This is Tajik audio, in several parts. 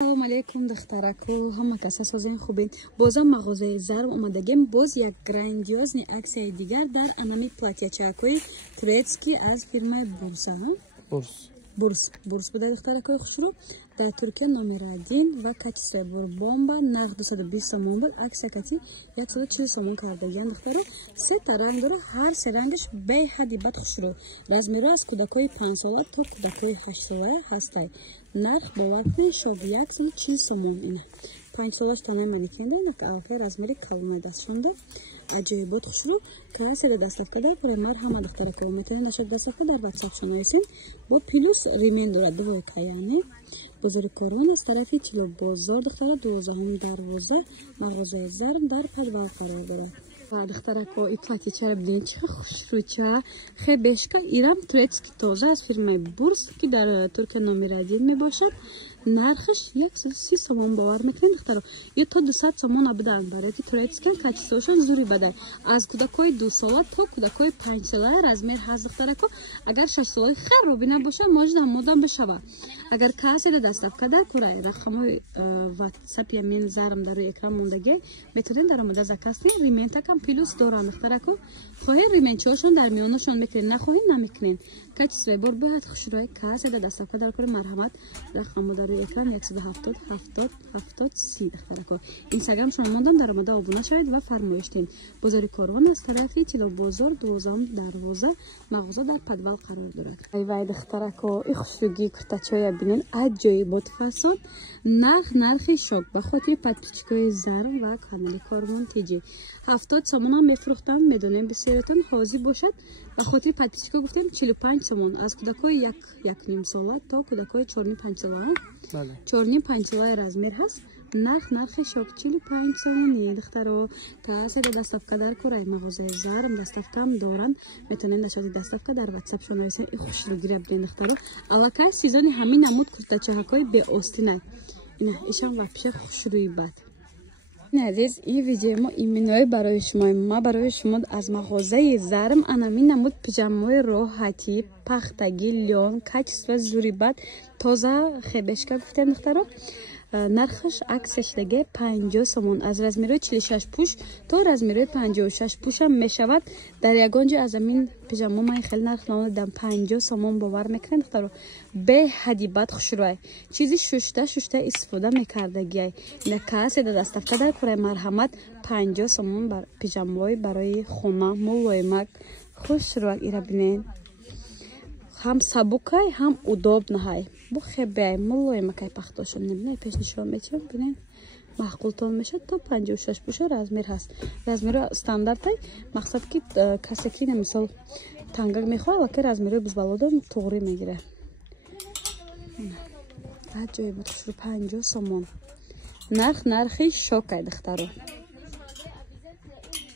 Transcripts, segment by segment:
Салом алейкум духтараку, ҳама кас ҳазин хубин. Бозам мағозаи зарм омадагем боз як грандиозни аксияи дигар дар анами платьячакои турецки аз фирмаи Бурс буда духтаракои хушрӯ дар Туркия номер 1 ва качестве бурбомба нарх 220 сомон буд. Аксия кати 140 сомон кардагиян духтаро. Сета ранг дора, ҳар се рангаш беҳади бад хушрӯ. Размеро аз кӯдакои 5 сола то кӯдакои 8 сола ҳастай. Нарх бовар кунед шоб 140 сомон ина. 5 солаш то наманикенда ина алке размери калоне дастшонда. Аҷоибот хушрӯ касе да доставка дар пуре марҳама духтарако метавонед нашад доставка дар WhatsApp шунависин бо плюс ремень дорад двойка яъне бозори Корон аз тарафи Тило бозор духтара 12 дарвоза мағозаи зарм дар подвал қарор дорад. Ва духтарако и платьячаро бидин чӣ хушрӯча хебешка ирам турецки тоза аз фирмаи Бурс ки дар Туркия номер 1 мебошад. Нархш 130 сомон бовар мекунед духтаро. Ё то 200 сомон абдан барои турецкан качествошон зури бадай. Аз кӯдакои 2 сола то кӯдакои 5 сола размер ҳаст духтарако. Агар 6 солаи хароби набоша можна модам бешава. Агар касе да доставка дар курай рақамои WhatsApp я мен зарм дар рӯи экран мондаги метавонед дар омода заказ кунед. Ремень такам плюс доранд духтарако. хоҳед ременчиҳошон дар миёнашон мекунед, нахоҳед намекунед. Качестве бурбаҳат хушрӯи касе да доставка дар кури марҳамат рақамо дар рӯи экран 170 70 70 30 духтарако. Инстаграмшон мондам дар омода обуна шавед ва фармоиштин. Бозори Корон аз тарафи Тило бозор 12 дарвоза мағоза дар подвал қарор дорад. Вай духтарако и хушрӯги куртачоя бинен аҷоибот фасон. Нархи шок ба хотири подписчикои зарм ва канали Кормон тиҷи 70 сомон мефурӯхтам. Медонем бисёртон ҳозир бошад. Ба хотири подписчико гуфтем 45 сомон аз кӯдакои 1.5 сола то кӯдакои 4.5 сола. 4.5 сола размер ҳаст. Нархи шок 45 сомон духтаро. Касе да доставка дар курай мағозаи зарм доставкам доранд. Метавонед нашоди доставка дар WhatsApp шон нависен. И хушрӯгира биден духтаро. Аллакай сезони ҳамин намуд куртачаҳакои беостинай. Ина ишам вообще хушрӯи бад. Азиз, این ویدیو ما ایمنای برای شما. ما برای شما از مغازه زرم انامی نمود پیژامای راحتی پختگی لیون کچس و زوری بد تازه خیبشکا گفتن دخترا. нархаш аксияш даге 50 сомон аз размери 46 пуш то размери 56 пушам мешавад. дар ягон ҷо аз амин пижамо ман хеле нарх намудам 50 сомон бовар мекунед духтаро. беҳади бад хушрӯай чизи шушта истифода мекардагиай. ина касе да доставка дар курай марҳамат 50 сомон бар пижамои барои хона мулоимак хушрӯак ира бинед. ҳам сабукай ҳам удобнаҳай бо хебеай мулоимакай пахтошон небинай пеш нишон метиём бинед маъқултон мешад то 56 пуша размер ҳаст. размери стандартай мақсад ки касе ки намисол тангак мехоҳад аллакай размери бизбалодам туғри мегира. аҷоиб хушрӯ 50 сомон. нархи шокай духтаро.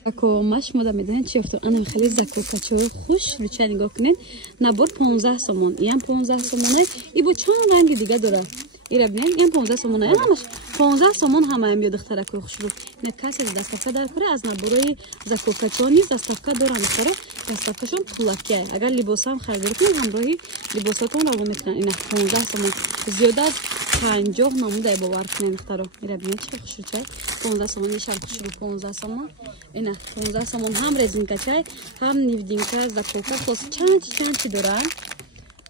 Ако маш мода медонед чи ёфтам анам хеле закокачо хуш руча нигоҳ кунед. Набор 15 сомон. Ям 15 сомон и бо чанд ранги дига дора. Ира бинед ям 15 сомон. Ҳамаш 15 сомон ҳамаям ё духтарако хушрӯ. Не касе доставка дар кура аз набори закокачо низ доставка доранд духтаро. доставкашон пулакия. Агар либосам харидор кунед ҳамроҳи либосотон равон метавонанд. Ина 15 сомон. Зиёда аз 50 намудай бовар кунед духтаро. Ира бинед чи хушрӯчай 15 сомон нишам хушрӯ 15 сомон. Ина 15 сомон ҳам резинкачай ҳам нивдинка закока хос чанчи доранд.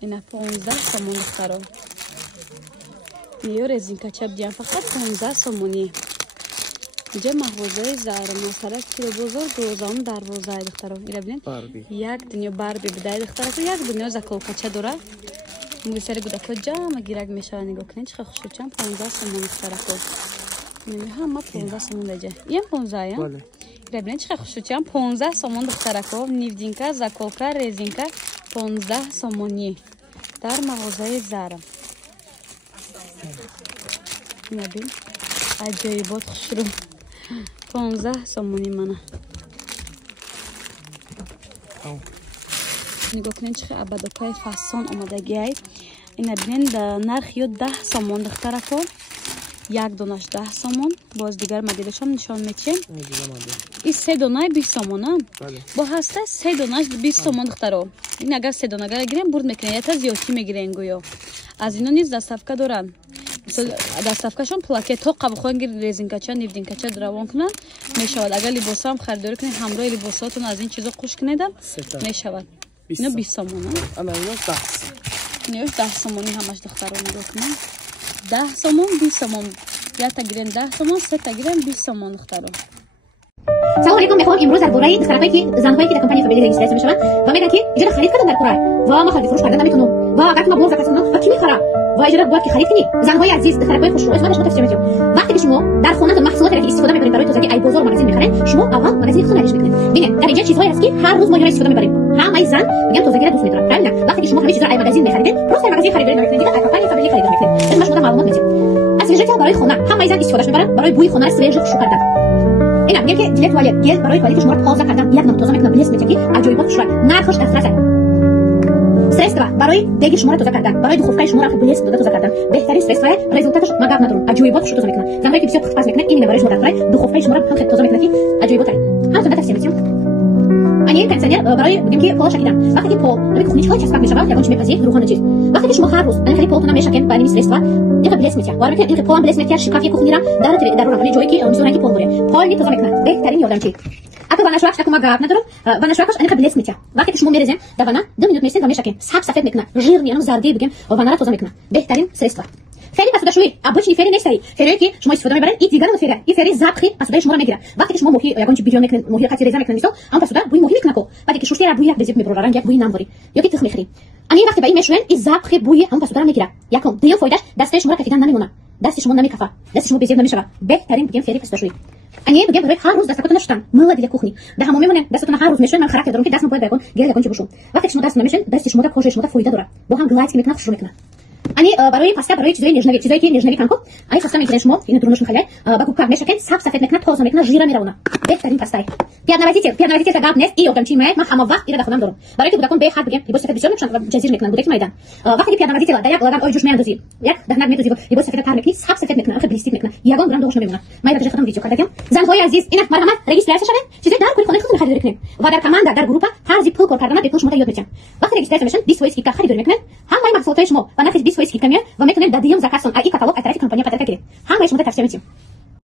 Ина 15 сомон духтаро. ё резинкача бидиям фақат 15 сомони. инҷа мағозаи зарм аз тарафи Тило бозор 12 дарвозаи духтаро. ира бинед як дунё барби бидай духтарако як дунё заколкача дора. муисари гудако ҷама гирак мешава. нигоҳ кунед чиқа хушрӯчам 15 сомон духтарако. ҳама 15 сомон даҷа. ям 15 ям. ира бинед чиқа хушрӯчам 15 сомон духтарако. нивдинка заколка резинка 15 сомони дар мағозаи зарм. набин аҷоибот хушрӯ 15 сомони мана. нигоҳ кунед чихи абадокаи фасон омадагиай. ина бинед нарх ё 10 сомон духтарако. як донаш 10 сомон. боз дигар мадидашам нишон мечем. и 3 донай 20 сомон. бо ҳаста 3 донаш 20 сомон духтаро. ин агар 3 дона гирем бурд мекунед ята зиёдтӣ мегирен гӯё. аз ино низ доставка доранд. дастафкашон плакет то қабухонгир резинкача нивдинкача равон кунанд мешавад. Агар либосо ҳам харидорӣ кунед ҳамроҳи либосотон аз ин чизо хуш кунедам мешавад. Ино 20 сомон. Ана ино 10 сомон. Ино 10 сомони ҳамаш духтаро нигоҳ кунанд. 10 сомон 20 сомон. Якта гирем 10 сомон, сета гирем 20 сомон духтаро. Салом алейкум. Мехоҳам имрӯз дар бораи духтарҳое ки занҳое ки дар компанияи фабрика регистрация мешаванд ва мегӯянд ки иҷора харид кардам дар курай ва ман халиди фурӯш карда наметунам ва агар ки ман бор заказ кунам ва ки мехара ва иҷора бояд ки харид кунӣ. Занҳои азиз, духтарҳои хушрӯй, ман шумо тавсия метиҳам. Вақте ки шумо дар хонатон маҳсулотере ки истифода мебаред барои тозагӣ ай бозор магазин мехаред, шумо аввал магазини худтон ариш мекунед. бинед дар инҷа чизҳое ҳаст ки ҳар рӯз мо инҳоро истифода мебарем. ҳамаи зан мегӯянд тозагиро дӯст медорад. правильно? вақте ки шумо ҳамаи чизро ай магазин мехаридед, просто ай магазин харидорӣ намекунед, ай компанияи фабрика харидорӣ мекунед. ман шумо маълумот медиҳам. освежитель барои хона ҳамаи зан истифодаш мебаранд барои бӯи хона свежи хушрӯ кардан. ина мегӯям ки жилет туалет гел барои туалети шуморо тоза кардан як нам тоза мекунад, блеск метиҳад ки аҷоибот хушрӯ. нархош дастрас аст. средства барои деги шуморо тоза кардан, барои духовкаи шуморо блеск дода тоза кардан. беҳтарин средства результаташ ма гап надорам. аҷоибот хушрӯ тоза мекунад. замоне ки бисёр пухтпаз мекунад, ин барои шумо дар курай духовкаи шуморо ҳам хеле тоза мекунад ки аҷоибот аст. ҳаматон тавсия метиҳам. ани кондитсионер барои бигем ки пол шакидан. вақте ки пол дар кухничаҳо часпак мешавад, ягон чи мепазӣ рӯхона чиз. вақте ки шумо ҳар рӯз ани полтона мешакем ба ин средства, ин блеск метиҳад. вара мекунед ин полам блеск метиҳад, шикафи кухнира дарора ани ҷое ки мисол ки пол боре. пол ни тоза мекунад. беҳтарин ёрдамчӣ. ако ванашвак шакума гап надорам, ванашвакаш ани блеск метиҳад. вақте ки шумо мерезем дар вана 2 минут месед ва мешакем. саб сафед мекунад. жирни ано зарди бигем ванара тоза мекунад. беҳтарин средства. фери посудашӯӣ обычный фери нестаи ферие ки шумо истифода мебаред, и дигар фери и фери запхи посудаи шуморо мегирад. вақте ки шумо моҳӣ ягон чи бирён мекунед, моҳи қатӣ реза мекунед, мисол ам посуда бӯи моҳӣ мекунад ко баъде ки шуштера бӯи як безик мебурора ранг як бӯи намбори ё ки тих мехӯрем. ани вақте ба ин мешӯем и запхи бӯи ам посудара мегирад. якум дуюм фоидаш дастаи шуморо кафидан намемонад, дасти шумо намекафа, дасти шумо безик намешавад. беҳтарин бигем фери посудашӯӣ. ани бигем барои ҳар рӯз дастакотона шустан мыла дида кухни да ҳамон мемонем дастатона ҳар рӯз мешӯем. ман характер дорам ки дастам бояд ба ягон гел ягон чи бошум. вақте ки шумо даст намешӯем, дасти шумо кожаи шумо фоида дорад, бо ҳам гладки мекунад, хушрӯ мекунад. ани барои паста барои чизои нежнавӣ, чизое ки нежнавӣ канко ани паста мегирем шумо ин дурнуш мехалай ба губка мешакем, саб сафед мекунад, тоза мекунад, жира меравонад. беҳтарин пастай. пиаднавазитель гап нест, и ёрдамчӣ меояд. ман ҳама вақт ира дар хонам дорам барои ки кӯдакон бехат бигем либоси сафед бисёр мепӯшанд ва ҷазир мекунанд будеки майдан. вақте ки пиаднавазитель дар як лаган ои ҷӯш меандозӣ, як даҳнак метозӣ либоси сафеда тар мекунӣ, саб сафед мекунад, блистик мекунад, ягон грам догуш намемонад. ман дар хатам видео кардагам. занҳои азиз, ина марҳамат регистрация шавед, чизои дар кури хонаи худтон харидорӣ кунед ва дар команда дар группа тарзи пул кор кардана бепул шумо ёд метиҳам. вақте регистрация мешаванд 20% скидка харидорӣ мекунед, ҳамаи маҳсулотҳои шумо ба нархи 20% скидка меояд ва метонед дар диюм заказсон ай каталог ай тарафи компания подписка гиред. ҳамаи шумо тавсия метиҳам.